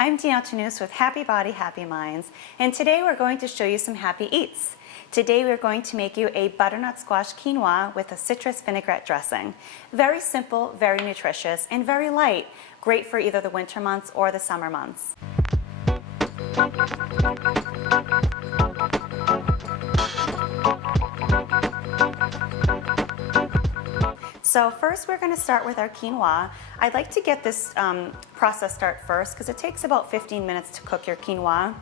I'm Dijon with Happy Body, Happy Minds, and today we're going to show you some happy eats. Today we're going to make you a butternut squash quinoa with a citrus vinaigrette dressing. Very simple, very nutritious, and very light. Great for either the winter months or the summer months. So first we're going to start with our quinoa. I'd like to get this process start first because it takes about 15 minutes to cook your quinoa.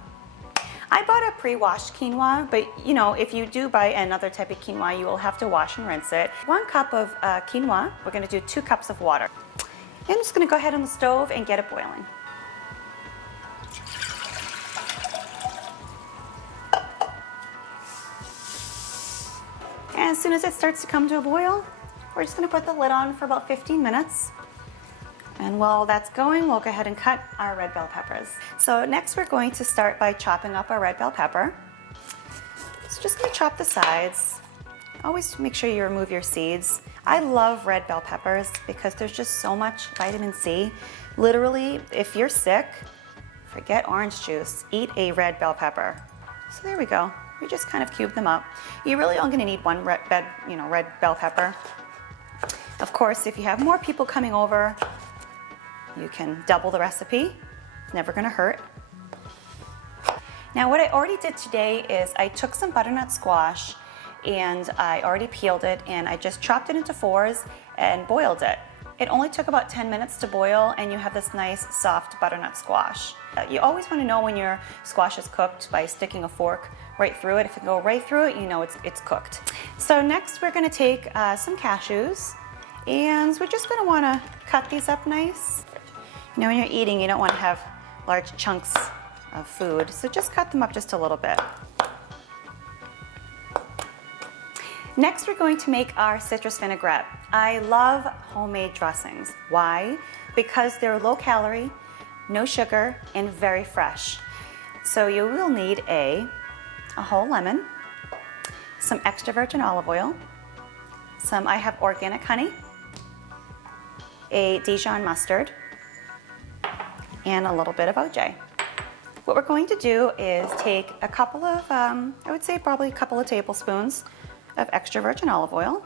I bought a pre-washed quinoa, but you know, if you do buy another type of quinoa, you will have to wash and rinse it. 1 cup of quinoa, we're going to do 2 cups of water. I'm just going to go ahead on the stove and get it boiling. And as soon as it starts to come to a boil, we're just going to put the lid on for about 15 minutes. And while that's going, we'll go ahead and cut our red bell peppers. So next we're going to start by chopping up our red bell pepper. So just going to chop the sides. Always make sure you remove your seeds. I love red bell peppers because there's just so much vitamin C. Literally, if you're sick, forget orange juice, eat a red bell pepper. So there we go. We just kind of cube them up. You're really only going to need 1 red bell pepper. Of course, if you have more people coming over, you can double the recipe. It's never going to hurt. Now what I already did today is I took some butternut squash and I already peeled it and I just chopped it into 4s and boiled it. It only took about 10 minutes to boil and you have this nice soft butternut squash. You always want to know when your squash is cooked by sticking a fork right through it. If you go right through it, you know it's cooked. So next we're going to take some cashews and we're just going to want to cut these up nice. You know, when you're eating, you don't want to have large chunks of food, so just cut them up just a little bit. Next, we're going to make our citrus vinaigrette. I love homemade dressings. Why? Because they're low calorie, no sugar, and very fresh. So you will need a whole lemon, some extra virgin olive oil, I have organic honey, a Dijon mustard, and a little bit of OJ. What we're going to do is take a couple of, I would say probably a couple of tablespoons of extra virgin olive oil,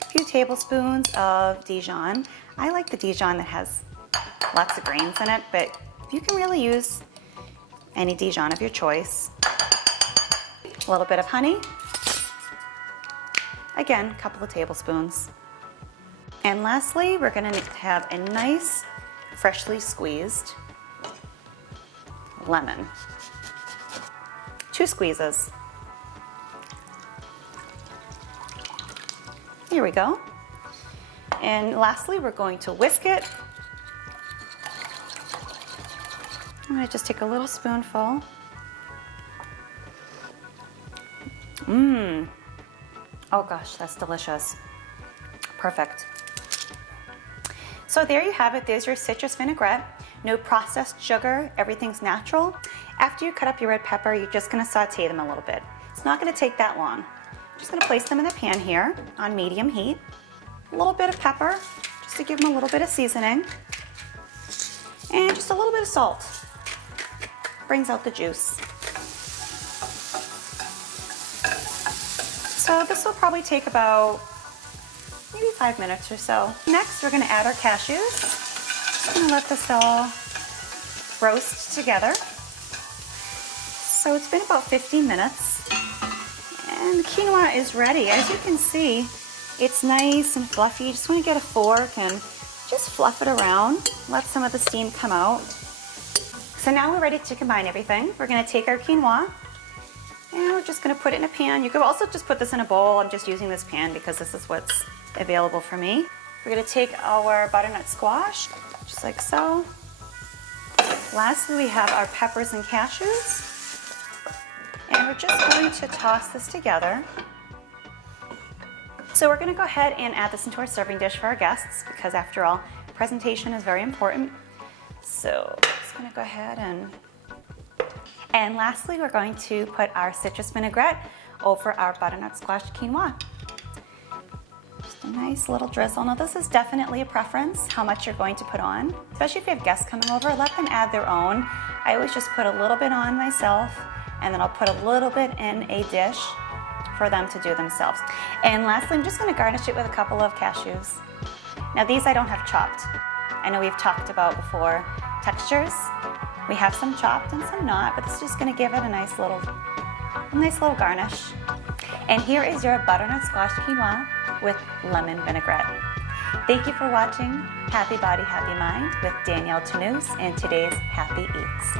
a few tablespoons of Dijon. I like the Dijon that has lots of grains in it, but you can really use any Dijon of your choice. A little bit of honey, again, a couple of tablespoons. And lastly, we're going to have a nice, freshly squeezed lemon. 2 squeezes. Here we go. And lastly, we're going to whisk it. I'm going to just take a little spoonful. Oh gosh, that's delicious. Perfect. So there you have it. There's your citrus vinaigrette. No processed sugar, everything's natural. After you cut up your red pepper, you're just going to saute them a little bit. It's not going to take that long. I'm just going to place them in the pan here on medium heat. A little bit of pepper, just to give them a little bit of seasoning. And just a little bit of salt. Brings out the juice. So this will probably take about maybe 5 minutes or so. Next, we're going to add our cashews. Just going to let this all roast together. So it's been about 15 minutes. And the quinoa is ready. As you can see, it's nice and fluffy. You just want to get a fork and just fluff it around. Let some of the steam come out. So now we're ready to combine everything. We're going to take our quinoa and we're just going to put it in a pan. You could also just put this in a bowl. I'm just using this pan because this is what's available for me. We're going to take our butternut squash, just like so. Lastly, we have our peppers and cashews. And we're just going to toss this together. So we're going to go ahead and add this into our serving dish for our guests because after all, presentation is very important. So I'm just going to go ahead and lastly, we're going to put our citrus vinaigrette over our butternut squash quinoa. Just a Nice little drizzle. Now this is definitely a preference, how much you're going to put on. Especially if you have guests coming over, let them add their own. I always just put a little bit on myself, and then I'll put a little bit in a dish for them to do themselves. And lastly, I'm just gonna garnish it with a couple of cashews. Now these I don't have chopped. I know we've talked about before textures. We have some chopped and some not, but this is just gonna give it a nice little garnish. And here is your butternut squash quinoa with lemon vinaigrette. Thank you for watching Happy Body, Happy Mind with Danielle Tnus and today's Happy Eats.